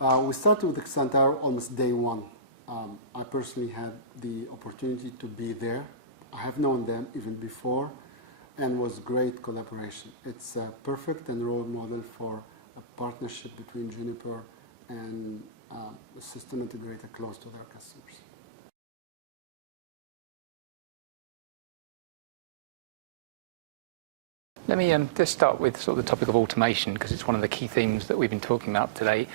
We started with Xantaro almost day one. I personally had the opportunity to be there. I have known them even before, and was great collaboration. It's a perfect and role model for a partnership between Juniper and a system integrator close to their customers. Let me just start with sort of the topic of automation, because it's one of the key themes that we've been talking about today.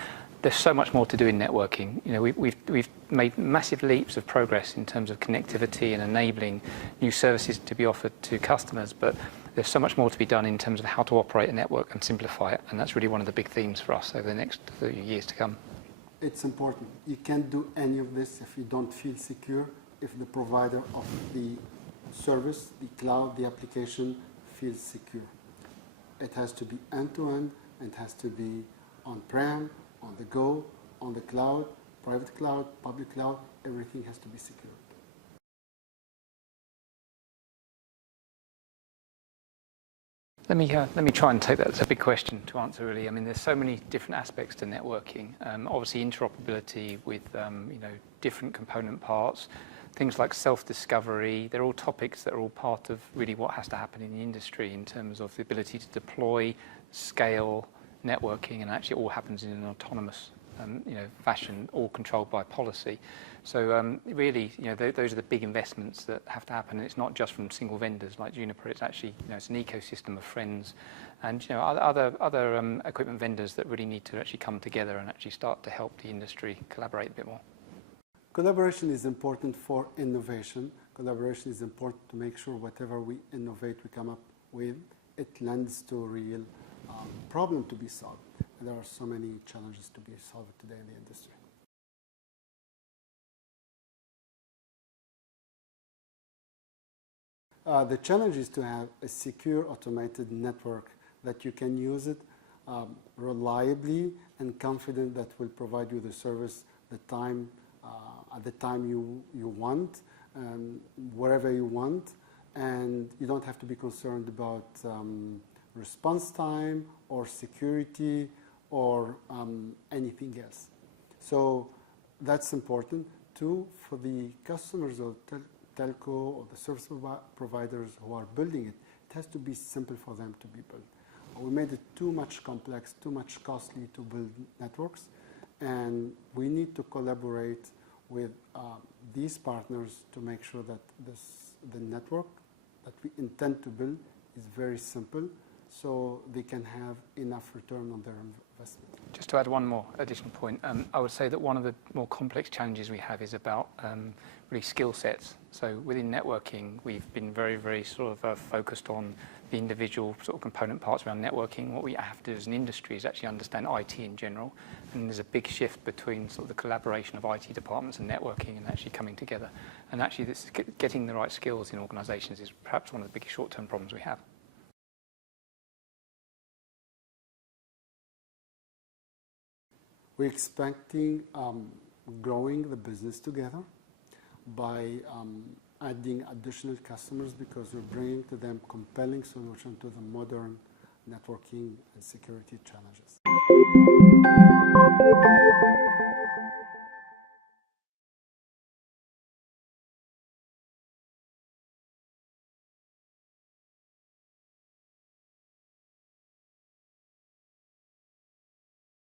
There's so much more to do in networking. You know, we've made massive leaps of progress in terms of connectivity and enabling new services to be offered to customers, but there's so much more to be done in terms of how to operate a network and simplify it, and that's really one of the big themes for us over the next 30 years to come. It's important. You can't do any of this if you don't feel secure, if the provider of the service, the cloud, the application feels secure. It has to be end-to-end, and it has to be on-prem, on the go, on the cloud, private cloud, public cloud, everything has to be secured. Let me try and take that. It's a big question to answer, really. I mean, there's so many different aspects to networking. Obviously, interoperability with different component parts, things like self-discovery. They're all topics that are all part of really what has to happen in the industry in terms of the ability to deploy, scale, networking, and actually it all happens in an autonomous fashion, all controlled by policy. So really, those are the big investments that have to happen. And it's not just from single vendors like Juniper. It's actually, it's an ecosystem of friends and other equipment vendors that really need to actually come together and actually start to help the industry collaborate a bit more. Collaboration is important for innovation. Collaboration is important to make sure whatever we innovate, we come up with, it lends to a real problem to be solved. And there are so many challenges to be solved today in the industry. The challenge is to have a secure automated network that you can use it reliably and confident that will provide you the service at the time you want, wherever you want, and you don't have to be concerned about response time or security or anything else. So that's important too for the customers or telco or the service providers who are building it. It has to be simple for them to be built. We made it too much complex, too much costly to build networks, and we need to collaborate with these partners to make sure that the network that we intend to build is very simple, so they can have enough return on their investment. Just to add one more additional point, I would say that one of the more complex challenges we have is about really skill sets. So within networking, we've been very, very sort of focused on the individual sort of component parts around networking. What we have to do as an industry is actually understand IT in general, and there's a big shift between sort of the collaboration of IT departments and networking and actually coming together. And actually, this, getting the right skills in organizations is perhaps one of the biggest short-term problems we have. We're expecting growing the business together by adding additional customers, because we're bringing to them compelling solution to the modern networking and security challenges.